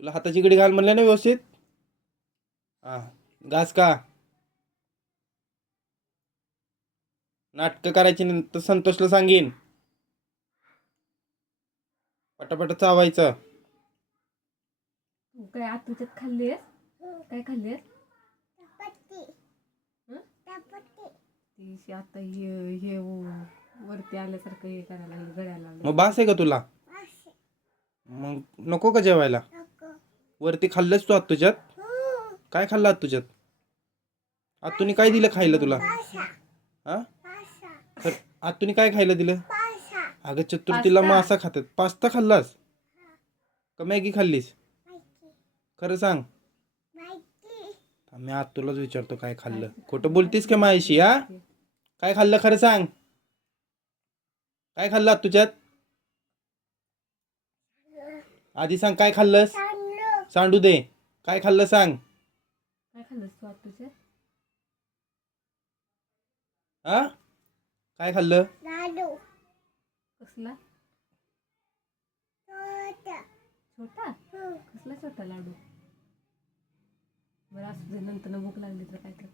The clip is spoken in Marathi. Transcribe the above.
तुला हाताची घडी घाल म्हणलं ना व्यवस्थित. हा, घास का. नाटकं करायची नाही तर संतोषला सांगेन. पटापट चावायचं. काय आतुच्यात खाल्लीस? काय खाल्लीस? ती आता हे वरती आल्यासारखं हे करायला लागलं, गळ्याला मग बास आहे का तुला? मग नको का जेवायला? वरती खाल्लंच तू तुझ्यात? काय खाल्लं तुझ्यात? आत्तूने काय दिलं खायला तुला? हा, आत्तूने काय खायला दिलं? अगं चतुर्थीला मासा खातात. पास्ता खाल्लास का मॅगी खाल्लीस? खरं सांग. मी आत्तूलाच विचारतो काय खाल्लं. खोटं बोलतीस का माझ्याशी? हा, काय खाल्लं खरं सांग. काय खाल्लं तुझ्यात? आधी सांग काय खाल्लंस. सांडू दे. काय खाल्लं सांग. काय खाल्लंस तू आतुच्यात? हा, काय खाल्लं? कसला छोटा? कसला छोटा लाडू? बरं असू दे, नंतर भूक लागली तर काय कर.